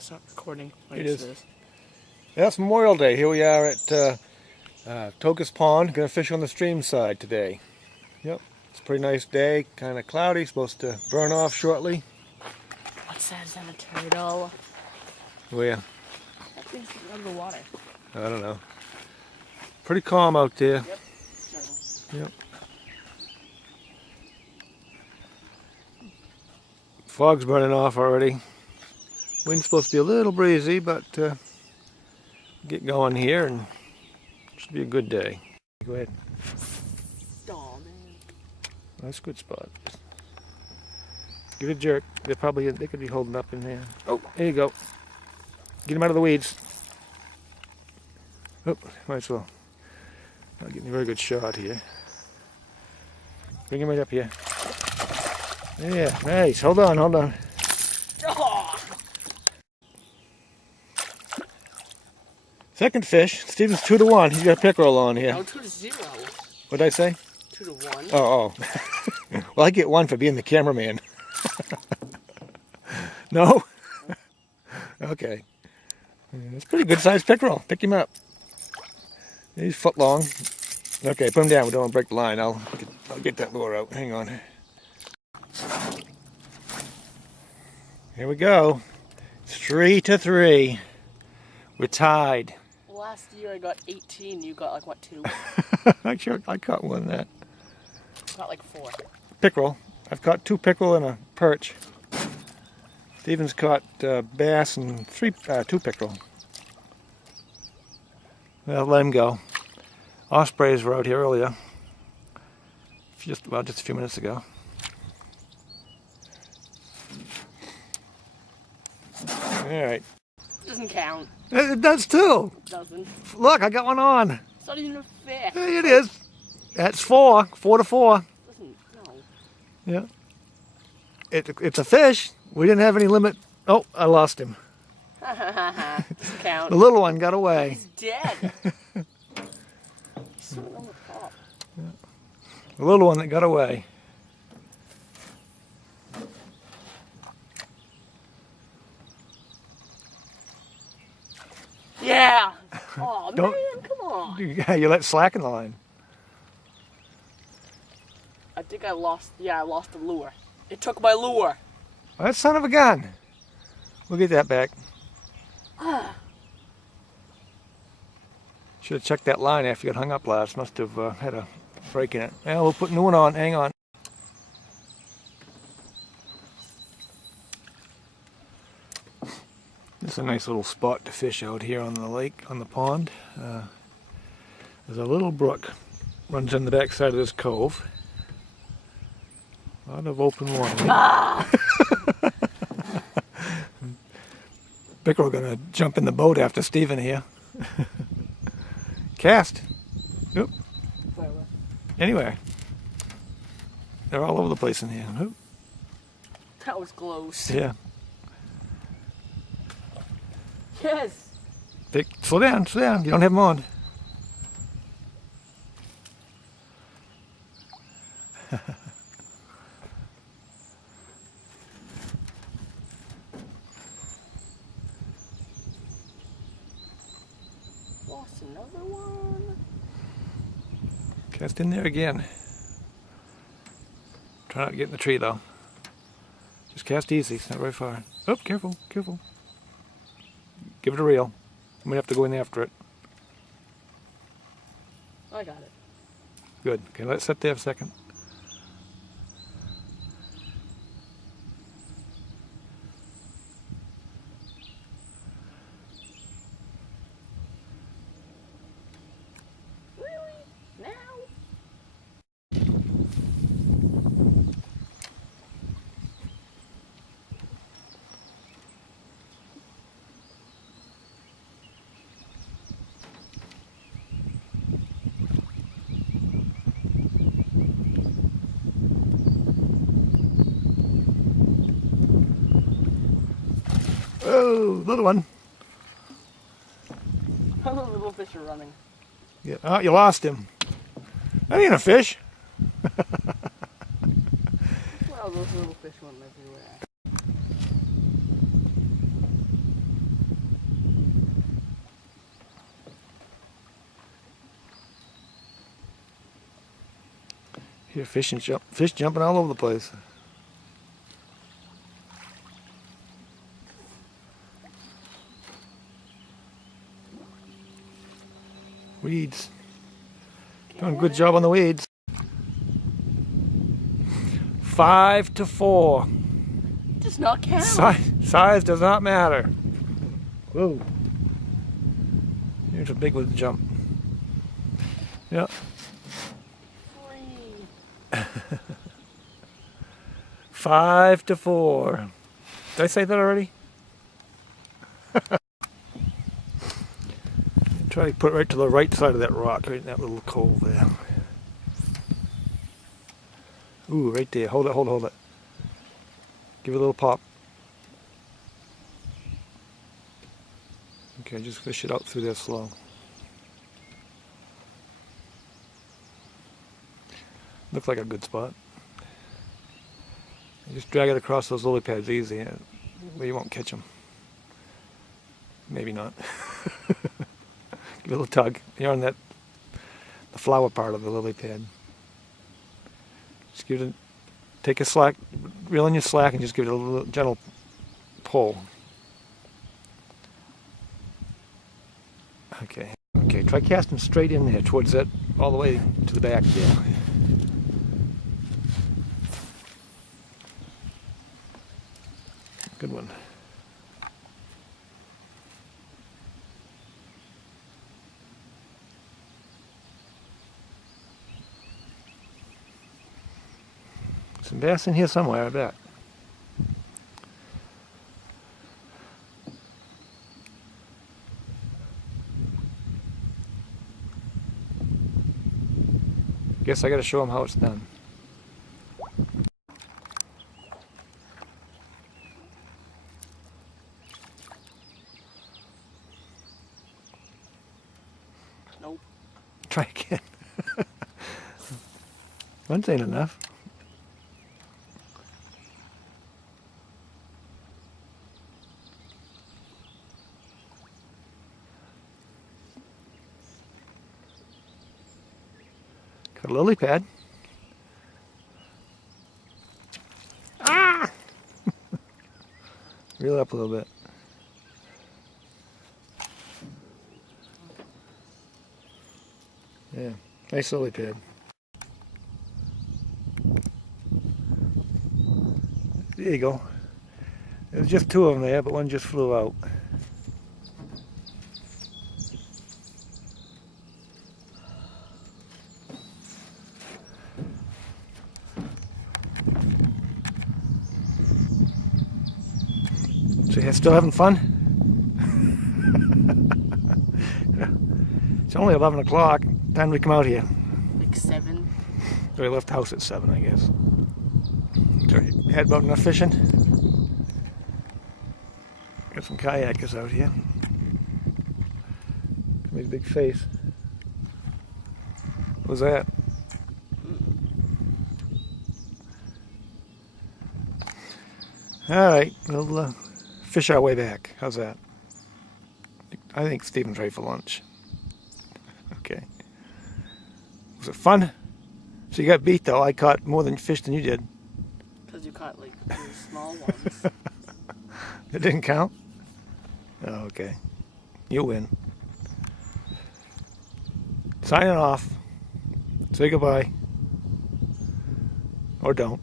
Stop recording. It is. Yeah, it's Memorial Day. Here we are at Tokus Pond. Going to fish on the stream side today. Yep, it's a pretty nice day. Kind of cloudy. Supposed to burn off shortly. What's that? Is that a turtle? Where? That thing's under the water. I don't know. Pretty calm out there. Yep. Turtle. Yep. Fog's burning off already. Wind's supposed to be a little breezy, but get going here and it should be a good day. Go ahead. Oh, man. That's a good spot. Give it a jerk. They could be holding up in there. Oh, there you go. Get him out of the weeds. Oh, might as well. Not getting a very good shot here. Bring him right up here. Yeah, nice. Hold on, hold on. Oh. Second fish. Steven's 2-1. He's got a pickerel on here. No, 2-0. What did I say? 2-1. Oh. Well, I get 1 for being the cameraman. No? Okay. It's a pretty good sized pickerel. Pick him up. He's foot long. Okay, put him down. We don't want to break the line. I'll get that lure out. Hang on. Here we go. It's 3-3. We're tied. Last year I got 18. You got like what, 2? I caught one of that. Got like 4. Pickerel. I've caught 2 pickerel and a perch. Steven's caught bass and 2 pickerel. Well, let him go. Ospreys were out here earlier. Just a few minutes ago. All right. Doesn't count. It does too. Doesn't. Look, I got one on. It's not even a fish. Hey, it is. That's 4. 4-4. Doesn't. No. Yeah. It's a fish. We didn't have any limit. Oh, I lost him. Doesn't count. The little one got away. He's dead. He's swimming on the top. The little one that got away. Yeah. Oh, Don't- man, come on. You let slack in the line. I think I lost the lure. It took my lure. That son of a gun. We'll get that back. Should have checked that line after you got hung up last. Must have had a break in it. Yeah, we'll put a new one on. Hang on. This is a nice little spot to fish out here on the lake, on the pond. There's a little brook runs in the back side of this cove. A lot of open water. Pickerel gonna jump in the boat after Steven here. Cast. Oop. Anywhere. They're all over the place in here. Oop. That was close. Yeah. Yes. Slow down, slow down. You don't have them on. Lost another one. Cast in there again. Try not to get in the tree though. Just cast easy, it's not very far. Oh, careful, careful. Give it a reel. I'm gonna have to go in after it. I got it. Good. Okay, let's sit there a second. Really? Now? Oh, little one. All the little fish are running. Yeah. Oh, you lost him. That ain't a fish. Well, those little fish went everywhere. See a fish jumping all over the place. Weeds. Doing a good job on the weeds. 5-4. Does not count. Size does not matter. Whoa. Here's a big one jump. Yep. 5-4. Did I say that already? Try to put it right to the right side of that rock, right in that little cove there. Ooh, right there. Hold it, hold it, hold it. Give it a little pop. Okay, just fish it out through there slow. Looks like a good spot. Just drag it across those lily pads easy, where you won't catch them. Maybe not. Give it a little tug. You're on the flower part of the lily pad. Just give it, take a slack, reel in your slack and just give it a little gentle pull. Okay. Okay, try casting straight in there towards that, all the way to the back there. Good one. Some bass in here somewhere, I bet. Guess I gotta show them how it's done. Nope. Try again. Once ain't enough. Got a lily pad. Ah! Reel it up a little bit. Yeah, nice lily pad. There you go. There's just two of them there, but one just flew out. So you're still having fun? It's only 11 o'clock. Time to come out here. Like 7. So we left the house at 7, I guess. So you had about enough fishing? Got some kayakers out here. Make a big face. What was that? Alright, we'll fish our way back. How's that? I think Stephen's ready for lunch. Okay. Was it fun? So you got beat though. I caught more fish than you did. Because you caught like 2 small ones. It didn't count? Oh, okay. You win. Signing off. Say goodbye. Or don't.